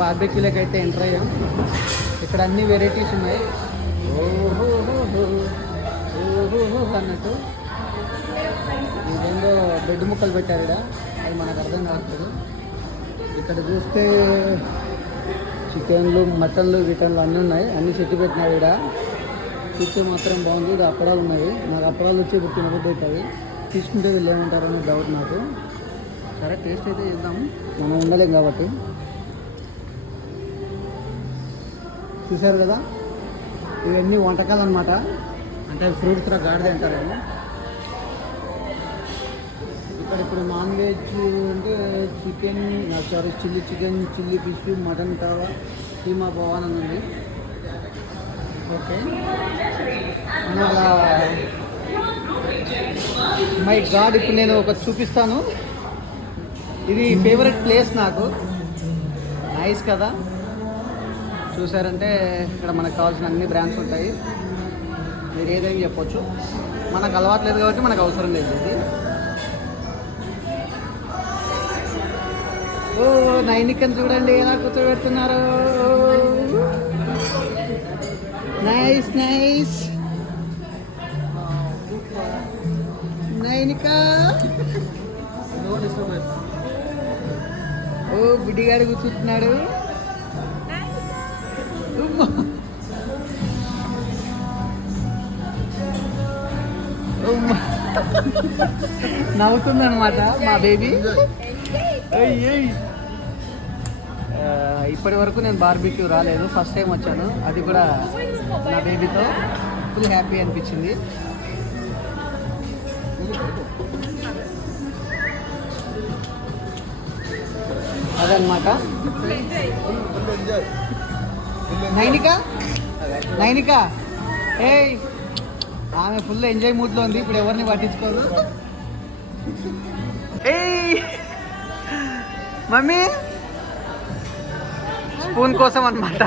బార్బెక్యూలోకి అయితే ఎంటర్ అయ్యాం. ఇక్కడ అన్ని వెరైటీస్ ఉన్నాయి. ఓహో ఓహో అన్నట్టు ఇదేందో బెడ్ ముక్కలు పెట్టారు ఇక్కడ, అది మనకు అర్థం కావట్లేదు. ఇక్కడ చూస్తే చికెన్లు, మటన్లు, గిటన్లు అన్నీ ఉన్నాయి. అన్నీ చెట్టు పెట్టినారు ఇక్కడ. చూస్తే మాత్రం బాగుంది. ఇది అప్పడాలు ఉన్నాయి. నాకు అప్పడాలు వచ్చి పుట్టినప్పుడు అవుతాయి. తీసుకుంటే వీళ్ళు ఏమంటారని డౌట్ నాకు. సరే టేస్ట్ అయితే చేద్దాం, మనం ఉండలేం కాబట్టి. చూసారు కదా, ఇవన్నీ వంటకాలు అన్నమాట. అంటే ఫ్రూట్స్లో గాడిద అంటారేమో. ఇక్కడ ఇప్పుడు నాన్ వెజ్ అంటే chicken, sorry chilli chicken, chilli fish, mutton కావా, కీమా భవాన్ అని ఉంది. ఓకే, మై గాడ్, ఇప్పుడు నేను ఒక చూపిస్తాను. ఇది ఫేవరెట్ ప్లేస్ నాకు. నైస్ కదా. చూసారంటే ఇక్కడ మనకు కావాల్సిన అన్ని బ్రాండ్స్ ఉంటాయి. మీరు ఏదైనా చెప్పొచ్చు. మనకు అలవాట్లేదు కాబట్టి మనకు అవసరం లేదు ఇది. ఓ నైనికని చూడండి ఎలా కూర్చోబెడుతున్నారు. Nice nice Nainika. ఓ బుడ్డిగాడు కూర్చుంటున్నాడు. నవ్వుతుందన్నమాట మా బేబీ. ఇప్పటి వరకు నేను బార్బిక్యూ రాలేదు, ఫస్ట్ టైం వచ్చాను. అది కూడా నా బేబీతో. ఫుల్ హ్యాపీ అనిపించింది. అదనమాట. నైనిక నైనిక ఏయ్, ఆమె ఫుల్ ఎంజాయ్ మూడ్లో ఉంది. ఇప్పుడు ఎవరిని పట్టించుకోదు. ఏయ్ మమ్మీ, స్పూన్ కోసం అనమాట.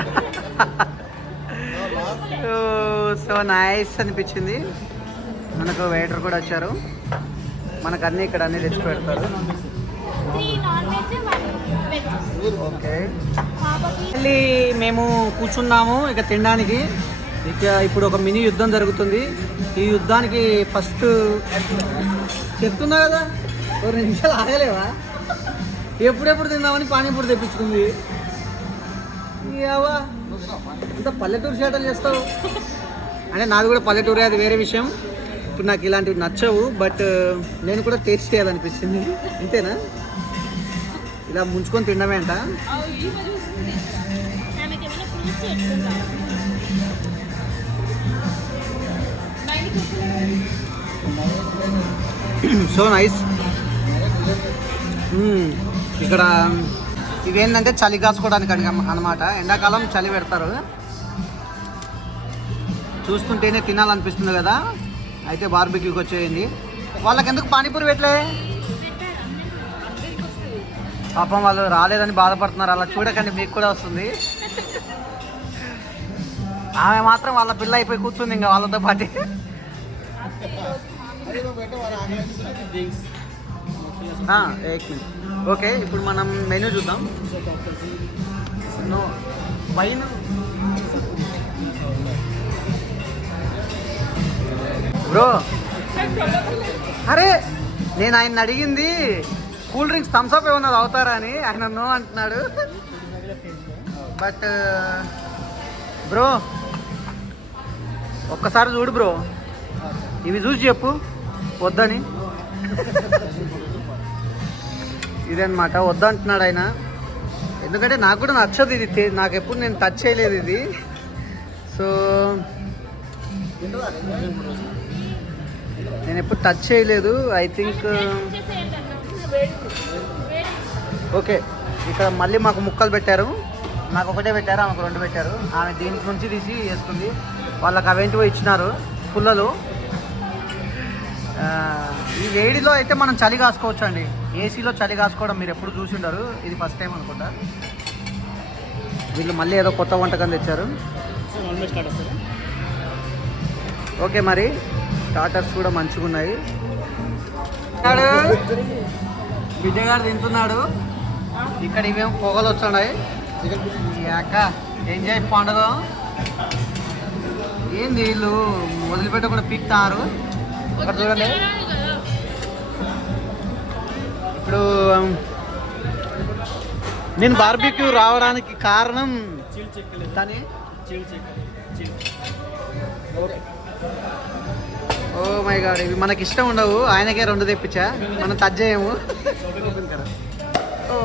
సో నైస్ అనిపించింది. మనకు వెయిటర్ కూడా వచ్చారు. మనకు అన్నీ ఇక్కడ అన్నీ తెచ్చి పెడతారు. ఓకే, మళ్ళీ మేము కూర్చున్నాము ఇక తినడానికి. ఇక ఇప్పుడు ఒక మినీ యుద్ధం జరుగుతుంది. ఈ యుద్ధానికి ఫస్ట్ చెప్తున్నా కదా, 2 నిమిషాలు ఆగలేవా? ఎప్పుడెప్పుడు తిందామని పానీపూరి తెప్పించుకుంది. ఇవా అంత పల్లెటూరు చేటలు చేస్తావు అంటే నాది కూడా పల్లెటూరే, అది వేరే విషయం. ఇప్పుడు నాకు ఇలాంటివి నచ్చవు, బట్ నేను కూడా టేస్ట్ చేయాలనిపిస్తుంది. అంతేనా? ఇలా ముంచుకొని తినడమే అంట. So nice. ఇక్కడ ఇవేంటంటే చలి కాసుకోవడానికి అనమాట. ఎండాకాలం చలి పెడతారు. చూస్తుంటేనే తినాలనిపిస్తుంది కదా. అయితే బార్బిక్యూకి వచ్చేయండి. వాళ్ళకి ఎందుకు పానీపూరి పెట్టలే? పాపం వాళ్ళు రాలేదని బాధపడుతున్నారు. అలా చూడకండి, మీకు కూడా వస్తుంది. ఆమె మాత్రం వాళ్ళ పిల్ల అయిపోయి కూర్చుంది ఇంకా వాళ్ళతో పాటు. ఓకే, ఇప్పుడు మనం మెనూ చూద్దాం. Wine bro. అరే నేను ఆయన అడిగింది కూల్ డ్రింక్స్ థమ్స్అప్ ఏమన్నా తాగుతారా అని. ఆయన నో అంటున్నాడు. బట్ బ్రో ఒక్కసారి చూడు బ్రో, ఇవి చూసి చెప్పు వద్దని. ఇదన్నమాట, వద్దంటున్నాడు ఆయన. ఎందుకంటే నాకు కూడా నచ్చదు ఇది. నాకు ఎప్పుడు నేను టచ్ చేయలేదు ఇది. సో నేను ఎప్పుడు టచ్ చేయలేదు. I think okay. ఇక్కడ మళ్ళీ మాకు ముక్కలు పెట్టారు. నాకు ఒకటే పెట్టారు, ఆమెకు 2 పెట్టారు. ఆమె దీనికి నుంచి తీసి వేసుకుంది. వాళ్ళకి అవేంటివో ఇచ్చినారు పుల్లలు. ఈ వేడిలో అయితే మనం చలి కాసుకోవచ్చు అండి. ఏసీలో చలి కాసుకోవడం మీరు ఎప్పుడు చూసి ఉండరు, ఇది ఫస్ట్ టైం అనుకుంటా. వీళ్ళు మళ్ళీ ఏదో కొత్త వంటకం తెచ్చారు. ఓకే, మరి స్టార్టర్స్ కూడా మంచిగా ఉన్నాయి. బిడ్డగాడు తింటున్నాడు. ఇక్కడ ఇవేమో పొగలు వచ్చాయి. అక్క ఎంజాయ్ పండుగ. ఏంది వీళ్ళు వదిలిపెట్టకుండా పీక్తారు. అక్కడ చూడండి. ఇప్పుడు నేను బార్బిక్యూ రావడానికి కారణం కానీ ఓ మై గాడ్, ఇవి మనకి ఇష్టం ఉండవు. ఆయనకే 2 తెప్పించా, మనం టచ్ చేయము. ఓ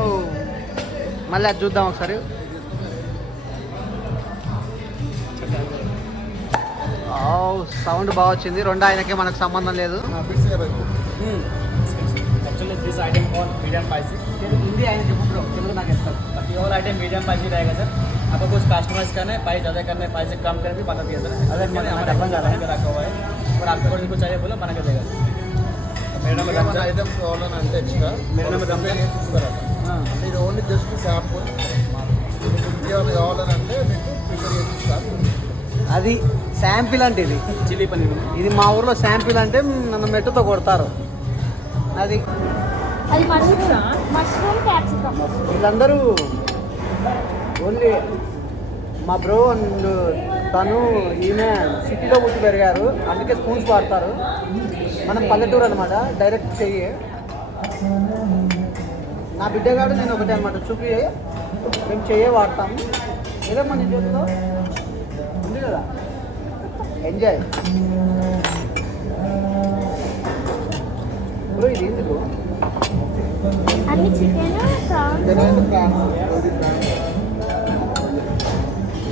మళ్ళీ అది చూద్దాం ఒకసారి. సౌండ్ బాగా వచ్చింది. 2 ఆయనకే మనకు సంబంధం లేదు. हिंदी आएंगे जब ब्रो तेलुगु ना कहता बाकी और आइटम मीडियम प्राइस ही रहेगा सर. आपको कुछ कस्टमाइज करना है, प्राइस ज़्यादा करना है, प्राइस से कम करके बता दिया सर. अगर मैंने हमारे अपन ज़्यादा रखा हुआ है और आपको अगर कुछ चाहिए बोलो बना के देगा. मेरे नाम है आइटम्स కావాలని అంటే ఎక్స్ట్రా मेरे नाम है మీరు ఓన్లీ జస్ట్ శాంపుల్ ఇంకేమైనా కావాలని అంటే మీకు ప్రిపేర్ చేసి ఇస్తాను. అది శాంపిల్ అంటే ఇది చిల్లీ పన్నీర్. ఇది మా ఊర్లో శాంపిల్ అంటే నన్ను మెట్టుతో కొడతారు. అది మష్రూమ్ క్యాప్సికమ్. వీళ్ళందరూ ఓన్లీ మా బ్రో అండ్ తను ఈమె సిటీలో పుట్టి పెరిగారు, అందుకే స్పూన్స్ వాడతారు. మనం పల్లెటూరు అనమాట, డైరెక్ట్ చెయ్యి. నా బిడ్డగాడు నేను ఒకటే అనమాట, చూపి మేము చెయ్యే వాడతాము. ఏదో మన చేతిలో ఉంది కదా, ఎంజాయ్ బ్రో. ఇది ఎందుకు అన్ని చికెన్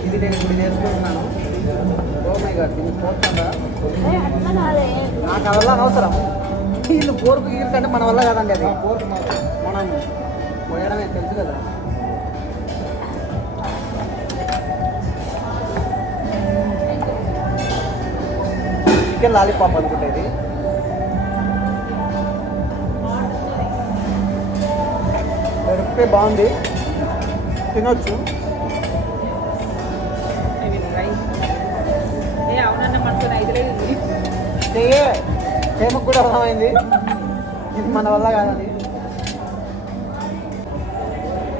ఇది నేను ఇప్పుడు చేసుకుంటున్నాను. ఓ మై గాడ్, దీన్ని పోతుందా? నాకు వల్ల అనవసరం. వీళ్ళు పోర్కు గీరుకంటే మన వల్ల కాదండి. అది పోర్కు మనం పోయడమే తెలుసు కదా. చికెన్ లాలీపాప్ అనుకుంటే ఇది. దొరికితే బాగుంది, తినొచ్చు. ప్రేమకు కూడా అర్థమైంది ఇది మన వల్ల కాదని.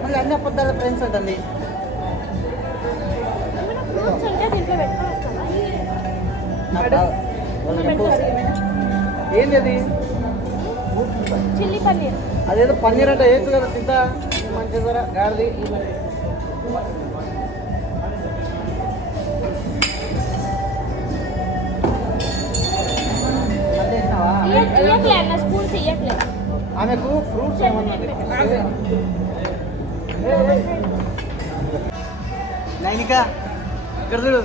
మళ్ళీ అన్ని అబద్ధాల ఫ్రెండ్స్ అంటండి. ఏంది అది? చిల్లీ పన్నీర్. అదేదో పన్నీర్ అంటే వేయచ్చు కదా, తింటా మంచి ధర గాడిది. ఆమెకు ఫ్రూట్స్ ఏమన్నా నైనిక ఇక్కడ చూడు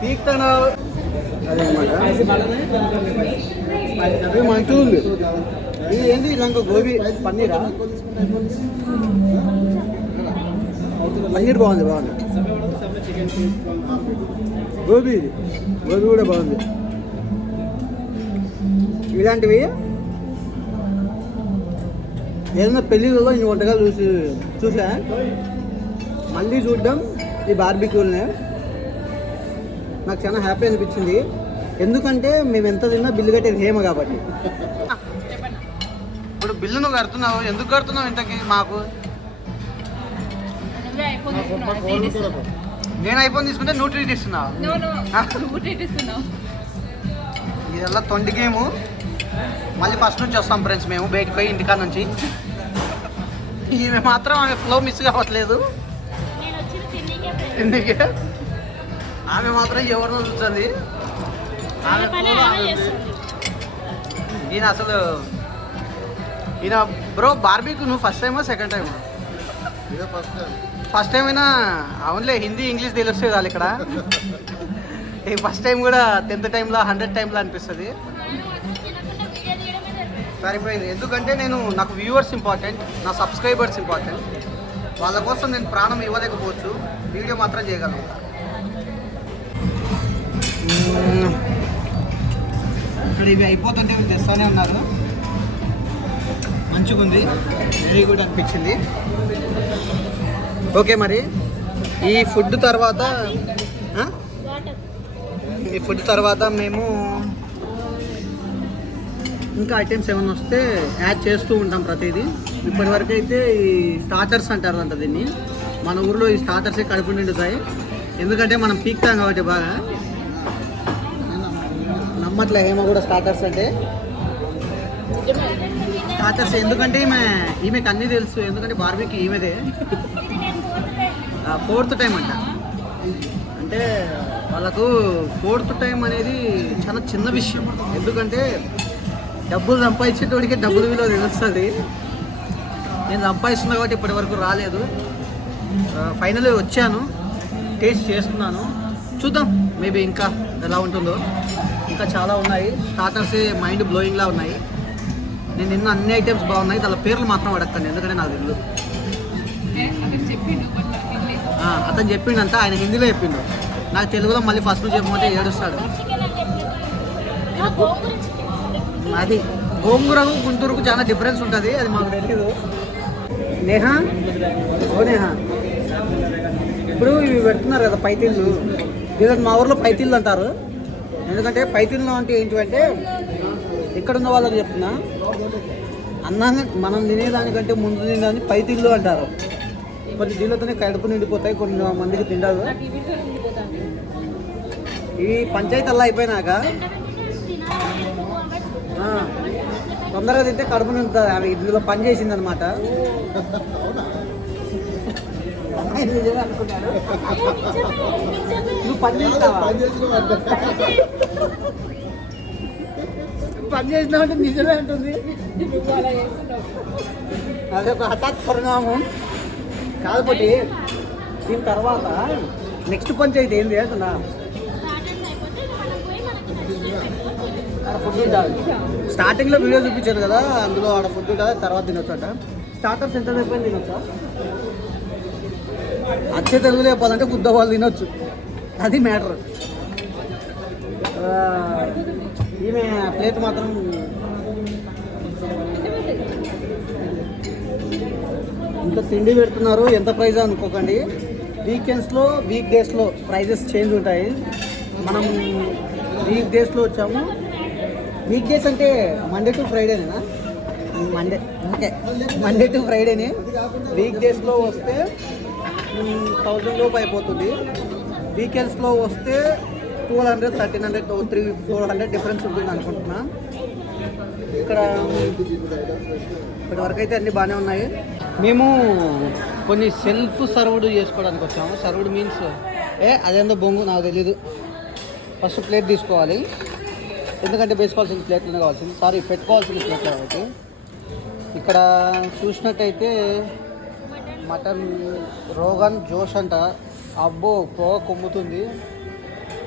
పీక్తున్నావు. అదే మంచిగా ఉంది. ఇది ఏంటి ఇలాంటి గోబీ పన్నీరా? పన్నీర్ బాగుంది, బాగుంది. గోబీ, ఇది గోబీ కూడా బాగుంది. ఇలాంటివి ఏదైనా పెళ్ళిళ్ళలో ఈ వంటకాలు చూసా మళ్ళీ చూడడం ఈ బార్బిక్యూల్ని నాకు చాలా హ్యాపీ అనిపించింది. ఎందుకంటే మేము ఎంత తిన్నా బిల్లు కట్టేది హేమ కాబట్టి. ఇప్పుడు బిల్లు నువ్వు కడుతున్నావు, ఎందుకు కడుతున్నావు ఇంతకి? మాకు నేను ఐఫోన్ తీసుకుంటే నువ్వు ట్రీట్ ఇస్తున్నావు. ఇదల్లా తొండి గేము. మళ్ళీ ఫస్ట్ నుంచి వస్తాం ఫ్రెండ్స్ మేము బయటకు పోయి ఇంటికాడ నుంచి. ఈమె మాత్రం ఆమె ఫ్లో మిస్ కావట్లేదు. ఎందుకే ఆమె మాత్రం ఎవరినో చూస్తుంది. ఈయన అసలు ఈయన బ్రో బార్బీకు నువ్వు ఫస్ట్ టైమా సెకండ్ టైమా? ఫస్ట్ టైం అయినా అవునులే, హిందీ ఇంగ్లీష్ తెలుస్తుంది వాళ్ళు ఇక్కడ. ఈ ఫస్ట్ టైం కూడా 10th టైంలో 100 టైంలో అనిపిస్తుంది. సరిపోయింది. ఎందుకంటే నాకు వ్యూవర్స్ ఇంపార్టెంట్, నా సబ్స్క్రైబర్స్ ఇంపార్టెంట్. వాళ్ళ కోసం నేను ప్రాణం ఇవ్వలేకపోవచ్చు, వీడియో మాత్రం చేయగలను. ఇక్కడ ఇవి అయిపోతుంటే ఇవి తెస్తానే ఉన్నారు. మంచిగా ఉంది, వెరీ గుడ్ అనిపించింది. ఓకే, మరి ఈ ఫుడ్ తర్వాత మేము ఇంకా ఐటమ్స్ ఏమైనా వస్తే యాడ్ చేస్తూ ఉంటాం ప్రతిదీ. ఇప్పటివరకు అయితే ఈ స్టార్టర్స్ అంటారు అంట దీన్ని. మన ఊర్లో ఈ స్టార్టర్సే కడుపు నిండుతాయి, ఎందుకంటే మనం పీక్తాం కాబట్టి బాగా. నమ్మట్లే ఏమో కూడా స్టార్టర్స్ అంటే. స్టార్టర్స్ ఎందుకంటే ఈమెకి అన్నీ తెలుసు, ఎందుకంటే బార్బీకి ఈమెదే 4th టైం అంట. అంటే వాళ్ళకు 4th టైం అనేది చాలా చిన్న విషయం, ఎందుకంటే డబ్బులు సంపాదించేటోడికి డబ్బులు విలువ తెలుస్తుంది. నేను సంపాదిస్తున్నా కాబట్టి ఇప్పటి వరకు రాలేదు. ఫైనల్లీ వచ్చాను, టేస్ట్ చేస్తున్నాను, చూద్దాం మేబీ ఇంకా ఎలా ఉంటుందో. ఇంకా చాలా ఉన్నాయి స్టార్టర్స్, మైండ్ బ్లోయింగ్లా ఉన్నాయి. నేను నిన్న అన్ని ఐటమ్స్ బాగున్నాయి, దాని పేర్లు మాత్రం అడగండి ఎందుకంటే నాకు తెలియదు. అతను చెప్పిండంట, ఆయన హిందీలో చెప్పిండు, నాకు తెలుగులో మళ్ళీ ఫస్ట్ నుంచి చెప్పమంటే ఏడుస్తాడు. అది గోంగూరకు గుంటూరుకు చాలా డిఫరెన్స్ ఉంటుంది, అది మాకు తెలియదు. నేహా ఓ నేహా, ఇప్పుడు ఇవి పెడుతున్నారు కదా పైతిళ్ళు, వీళ్ళకి మా ఊర్లో పైతిళ్ళు అంటారు. ఎందుకంటే పైతిళ్ళు అంటే ఏంటంటే ఇక్కడ ఉన్న వాళ్ళకి చెప్తున్నా, అన్నాన్ని మనం తినేదానికంటే ముందు తినేదాన్ని పైతిళ్ళు అంటారు. కొన్ని దీనితోనే కడుపు నిండిపోతాయి, కొన్ని మందికి తింటారు. ఈ పంచాయతీ అలా అయిపోయినాక తొందరగా తింటే కడుపు నిండుతుంది. ఆమె ఇందులో పని చేసింది అనమాట. నువ్వు పని చేసినావా? పని చేసినావంటే నిజమే అంటుంది. అదే ఒక హఠాత్ పరిణామం కాకపోతే. దీని తర్వాత నెక్స్ట్ పంచాయతీ ఏంది అంటున్నా, ఫుడ్ ఉండాలి. స్టార్టింగ్లో వీడియో చూపించాను కదా, అందులో ఆడ ఫుడ్ ఉంటుంది, తర్వాత తినొచ్చు అంట. స్టార్టర్స్ ఎంత అయిపోయింది తినొచ్చా? అచ్చే తెలుగులో చెప్పాలంటే గుద్ద వాళ్ళు తినొచ్చు, అది మ్యాటర్. ఈమె ప్లేట్ మాత్రం ఇంత తిండి పెడుతున్నారు. ఎంత ప్రైజ్ అనుకోకండి, వీకెండ్స్లో వీక్ డేస్లో ప్రైజెస్ చేంజ్ ఉంటాయి. మనం వీక్ డేస్లో వచ్చాము. వీక్ డేస్ అంటే మండే టు ఫ్రైడేనేనా? మండే, ఓకే, మండే టు ఫ్రైడేనే. వీక్ డేస్లో వస్తే 1000 లోపు అయిపోతుంది. వీకెండ్స్లో వస్తే 1200, 1300, 300-400 డిఫరెన్స్ ఉంటుంది అనుకుంటున్నా. ఇప్పటి వరకు అయితే అన్నీ బాగానే ఉన్నాయి. మేము కొన్ని సెల్ఫ్ సర్వ్డ్ చేసుకోవడానికి వచ్చాము. సర్వ్డ్ మీన్స్ అదేందో బొంగు నాకు తెలీదు. ఫస్ట్ ప్లేట్ తీసుకోవాలి, ఎందుకంటే వేసుకోవాల్సిన ప్లేట్లోనే కావాల్సింది, పెట్టుకోవాల్సిన ప్లేట్లో కాబట్టి. ఇక్కడ చూసినట్టయితే మటన్ రోగన్ జోష్ అంట, అబ్బో పొగ కొమ్ముతుంది.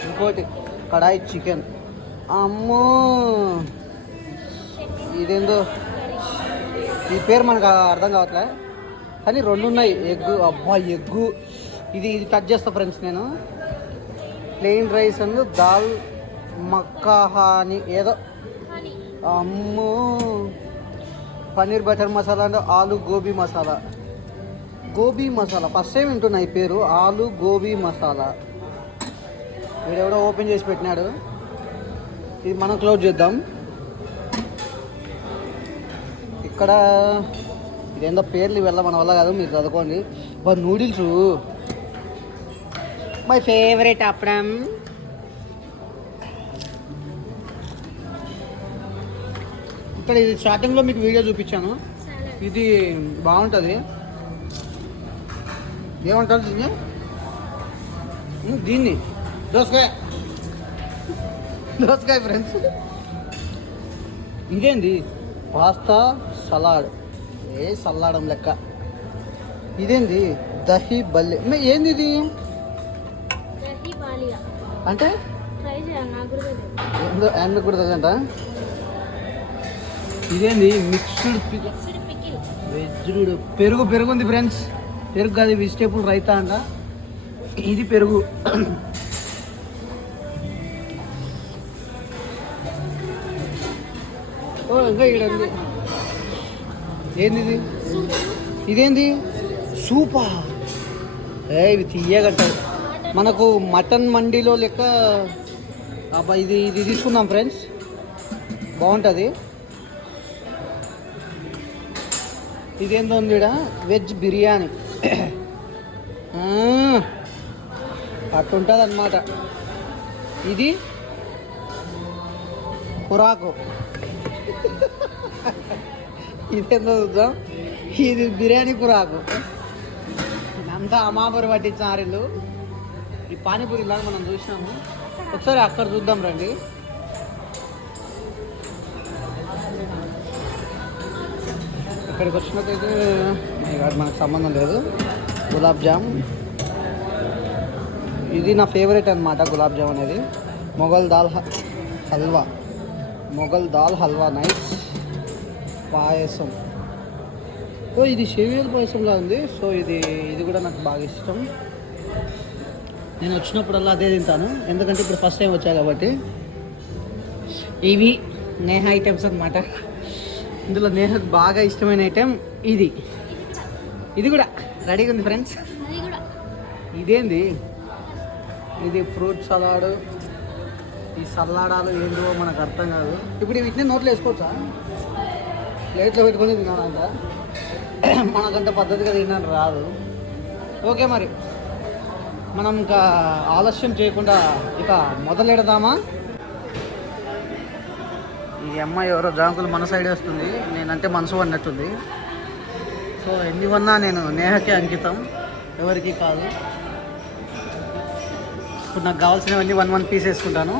ఇంకోటి కడాయి చికెన్, అమ్మో ఇదేందో ఈ పేరు మనకు అర్థం కావట్లే, కానీ 2 ఉన్నాయి. ఎగ్గు, అబ్బా ఎగ్గు, ఇది కట్ చేస్తా ఫ్రెండ్స్. నేను ప్లెయిన్ రైస్ అండ్ దాల్ మక్కాహాని ఏదో, అమ్మో పన్నీర్ బటర్ మసాలా అండ్ ఆలు గోబీ మసాలా. ఫస్ట్ టైం వింటున్నా ఈ పేరు, ఆలు గోబీ మసాలా. వీడెవడో ఓపెన్ చేసి పెట్టినాడు, ఇది మనం క్లోజ్ చేద్దాం. ఇక్కడ ఇదేందో పేర్లు వెళ్ళ మన వల్ల కాదు, మీరు చదువుకోండి. బట్ నూడిల్స్ మై ఫేవరెట్ అప్పడం. ఇక్కడ ఇది స్టార్టింగ్లో మీకు వీడియో చూపించాను, ఇది బాగుంటుంది. ఏమంటారు దీన్ని? దోసకాయ ఫ్రెండ్స్. ఇదేంది? పాస్తా సలాడ్, సల్లాడం లెక్క. ఇదేంది? దహి బల్లి. ఏంది ఇది అంటే? ఎందుకు కూడా తెలియదంట. ఇదేంది? మిక్స్డ్ వెజ్ పెరుగు ఉంది ఫ్రెండ్స్. పెరుగు కాదు, వెజిటేబుల్ రైతా అంట. ఇది పెరుగు. ఇంకా ఇక్కడ ఏంది ఇది? ఇదేంది? సూపా. ఇవి తీయగట్టాయి మనకు మటన్ మండీలో లెక్క. అబ్బా ఇది తీసుకున్నాం ఫ్రెండ్స్, బాగుంటుంది. ఇదేందో ఉంది ఇక్కడ, వెజ్ బిర్యానీ. అట్టుంటుంది అనమాట. ఇది కురాకు. ఇదేందో చూద్దాం. ఇది బిర్యానీ కురాకు. అంతా అమాబరి పట్టించారు వీళ్ళు. ఈ పానీపూరి లాగా మనం చూసినాము. ఒకసారి అక్కడ చూద్దాం రండి. ఇక్కడికి వచ్చినట్టయితే మనకు సంబంధం లేదు. గులాబ్ జామ్ ఇది నా ఫేవరెట్ అనమాట. గులాబ్ జామ్ అనేది మొగల్ దాల్ హల్వా. మొగల్ దాల్ హల్వా నైస్. పాయసం. ఓ ఇది సేమియాల పాయసంలా ఉంది. సో ఇది కూడా నాకు బాగా ఇష్టం. నేను వచ్చినప్పుడల్లా అదే తింటాను, ఎందుకంటే ఇప్పుడు ఫస్ట్ టైం వచ్చా కాబట్టి. ఇవి నేహ ఐటమ్స్ అనమాట. ఇందులో నేహకు బాగా ఇష్టమైన ఐటెం ఇది కూడా రెడీగా ఉంది ఫ్రెండ్స్. ఇదేంది? ఇది ఫ్రూట్ సలాడ్. ఈ సల్లాడాలు ఏంటో మనకు అర్థం కాదు. ఇప్పుడు వీటిని నోట్లో వేసుకోవచ్చా? ప్లేట్లో పెట్టుకొని తినాలంట. మనకంత పద్ధతిగా తినడం రాదు. ఓకే, మరి మనం ఇంకా ఆలస్యం చేయకుండా ఇక మొదలెడదామా? ఈ అమ్మాయి ఎవరో జాంకులు మన సైడ్ వస్తుంది. నేనంటే మనసు అన్నట్టుంది. సో ఎన్నివన్నా నేను నేహకే అంకితం, ఎవరికి కాదు. ఇప్పుడు నాకు కావాల్సినవన్నీ 1 పీస్ వేసుకుంటాను.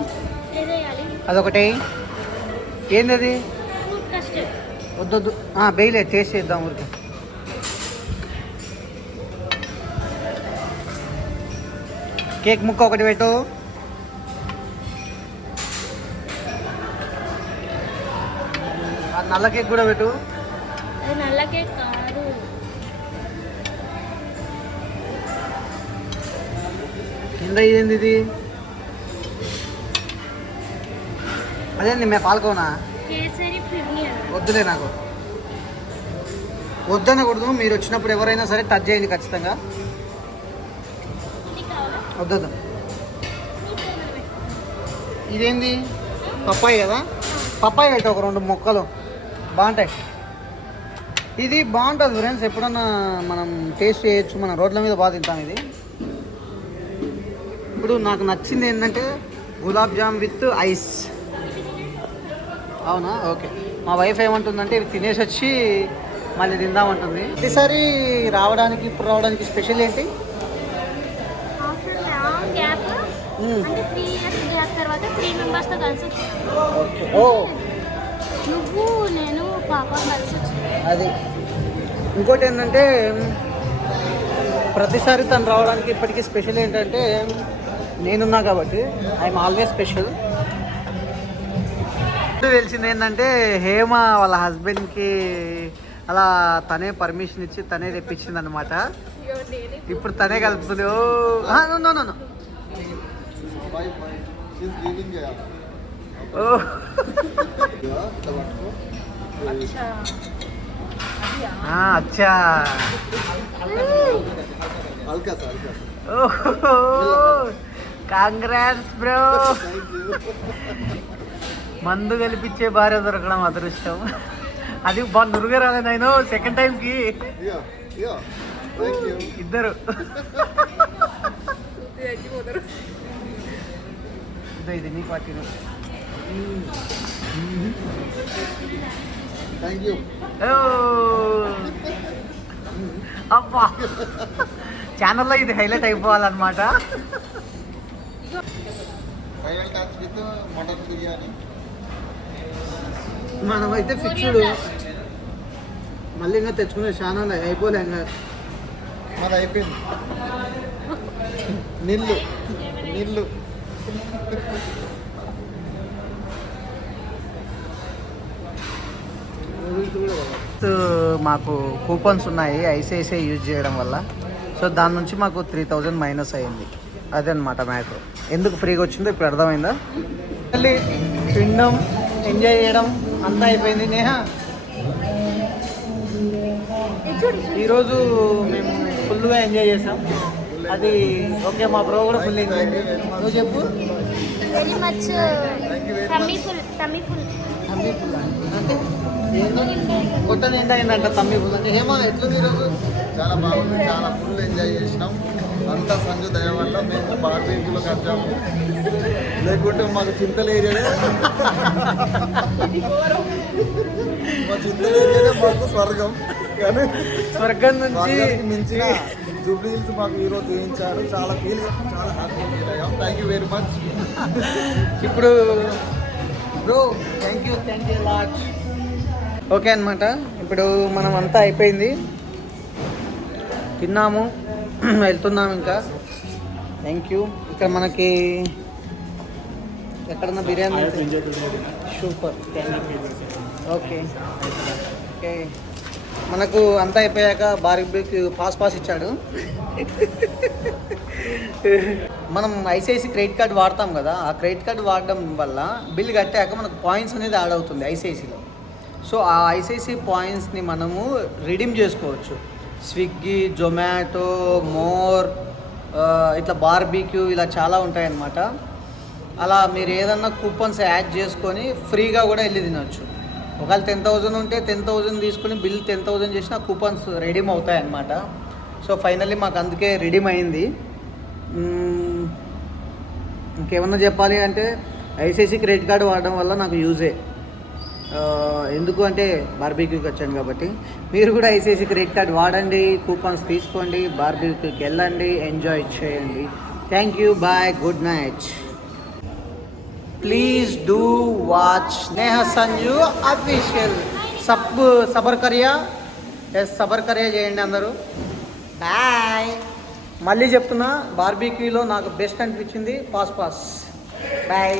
అదొకటి. ఏంది అది? వద్దొద్దు, బెయిలే, టేస్ట్ చేద్దాం ఊరికి. కేక్ ముక్క ఒకటి పెట్టు. నల్ల కేక్ కూడా పెట్టు. నల్ల కేక్ కాదు. కింద ఏంది ఇది? అదేంది మేము పాల్గొనా? వద్దులే, నాకు వద్దనకూడదు. మీరు వచ్చినప్పుడు ఎవరైనా సరే టచ్ చేయండి ఖచ్చితంగా. వద్దొద్దు. ఇదేంది? పప్పాయి కదా? పప్పాయి అయితే ఒక 2 ముక్కలు బాగుంటాయి. ఇది బాగుంటుంది ఫ్రెండ్స్. ఎప్పుడన్నా మనం టేస్ట్ చేయొచ్చు. మనం రోడ్ల మీద బాగా తింటాం ఇది. ఇప్పుడు నాకు నచ్చింది ఏంటంటే గులాబ్ జామ్ విత్ ఐస్. అవునా? ఓకే. మా వైఫ్ ఏమంటుందంటే ఇవి తినేసి వచ్చి మళ్ళీ తిందామంటుంది. ప్రతిసారి రావడానికి ఇప్పుడు రావడానికి స్పెషల్ ఏంటి? అంటే 3 years గ్యాప్ తర్వాత 3 మెంబర్స్తో కలిసి వచ్చాను. ఓ, నువ్వు నేను పాప కలిసి వచ్చాను. అది. ఇంకోటి ఏంటంటే ప్రతిసారి తను రావడానికి ఇప్పటికీ స్పెషల్ ఏంటంటే నేనున్నా కాబట్టి ఐఎమ్ ఆల్వేస్ స్పెషల్. తెలిసింది ఏంటంటే హేమ వాళ్ళ హస్బెండ్కి అలా తనే పర్మిషన్ ఇచ్చి తనే తెప్పించింది అనమాట. ఇప్పుడు తనే కలుపుతుంది. అచ్చా, కాంగ్రాట్స్ బ్రో. మందు కలిపించే భార్య దొరకడం అదృష్టం. అది బాగా నురుగా రాలేదు. నేను సెకండ్ టైంకి ఇద్దరు. ఇది నీ పార్టీ. అబ్బా, ఛానల్లో ఇది హైలైట్ అయిపోవాలన్నమాట. మనమైతే ఫిక్స్డ్. మళ్ళీ ఇంకా తెచ్చుకునే ఛానల్ అయిపోలే. ఇంకా మరి అయిపోయింది. నీళ్ళు మాకు కూపన్స్ ఉన్నాయి ఐసిఐసిఐ యూజ్ చేయడం వల్ల. సో దాని నుంచి మాకు 3000 మైనస్ అయింది. అదనమాట మ్యాటర్. ఎందుకు ఫ్రీగా వచ్చిందో ఇప్పుడు అర్థమైందా? మళ్ళీ తినడం, ఎంజాయ్ చేయడం అంతా అయిపోయింది. నేహ, ఈరోజు మేము ఫుల్గా ఎంజాయ్ చేసాం. అది ఓకే. మా బ్రో కూడా ఫుల్ ఎంజాయ్. నువ్వు చెప్పు. వెరీ మచ్ టమ్మీ ఫుల్ అంటే కొత్తది ఏంటంటే తమ్మి ఫుల్ అంటే. హేమ ఎట్లుంది ఈరోజు? చాలా బాగుంది. చాలా ఫుల్ ఎంజాయ్ చేసినాం. అంతా సంజు దయ వల్ల మేము బార్బీక్యూలోకి వచ్చాము. లేకుంటే మాకు చింతల ఏరియానే మా చింతల ఏరియానే మాకు స్వర్గం. కానీ స్వర్గం నుంచి స్వర్గానికి మించిన జూబ్లీ హిల్స్ మాకు ఈరోజు చేయించారు. చాలా హ్యాపీ ఫీల్ అయ్యాం. Thank you very much. ఇప్పుడు bro thank you lot. Okay అనమాట, ఇప్పుడు మనం అంతా అయిపోయింది, తిన్నాము, వెళ్తున్నాము ఇంకా. Thank you. ఇక్కడ మనకి ఎక్కడన్నా బిర్యానీ సూపర్. ఓకే ఓకే, మనకు అంతా అయిపోయాక బార్బీక్యూ పాస్ ఇచ్చాడు. మనం ఐసిఐసి క్రెడిట్ కార్డ్ వాడతాం కదా, ఆ క్రెడిట్ కార్డ్ వాడడం వల్ల బిల్ కట్టాక మనకు పాయింట్స్ అనేది యాడ్ అవుతుంది ఐసిఐసిలో. సో ఆ ఐసిఐసి పాయింట్స్ని మనము రిడీమ్ చేసుకోవచ్చు. స్విగ్గీ, జొమాటో, మోర్, ఇట్లా బార్బీక్యూ ఇలా చాలా ఉంటాయన్నమాట. అలా మీరు ఏదన్నా కూపన్స్ యాడ్ చేసుకొని ఫ్రీగా కూడా వెళ్ళి తినొచ్చు. ఒకవేళ 10,000 ఉంటే 10,000 తీసుకుని బిల్ 10,000 చేసిన కూపన్స్ రెడీమ్ అవుతాయి అన్నమాట. సో ఫైనల్లీ మాకు అందుకే రెడీమ్ అయింది. ఇంకేమన్నా చెప్పాలి అంటే ఐసిఐసి క్రెడిట్ కార్డు వాడడం వల్ల నాకు యూజే. ఎందుకు అంటే బార్బీక్యూకి వచ్చాను కాబట్టి. మీరు కూడా ఐసిఐసి క్రెడిట్ కార్డ్ వాడండి, కూపన్స్ తీసుకోండి, బార్బీక్యూకి వెళ్ళండి, ఎంజాయ్ చేయండి. Thank you, bye, good night. Please do watch Sneha Sanju official. సబర్ కరియా చేయండి అందరూ. బాయ్. మళ్ళీ చెప్తున్నా, బార్బీక్యూలో నాకు బెస్ట్ అనిపించింది పాస్. బాయ్.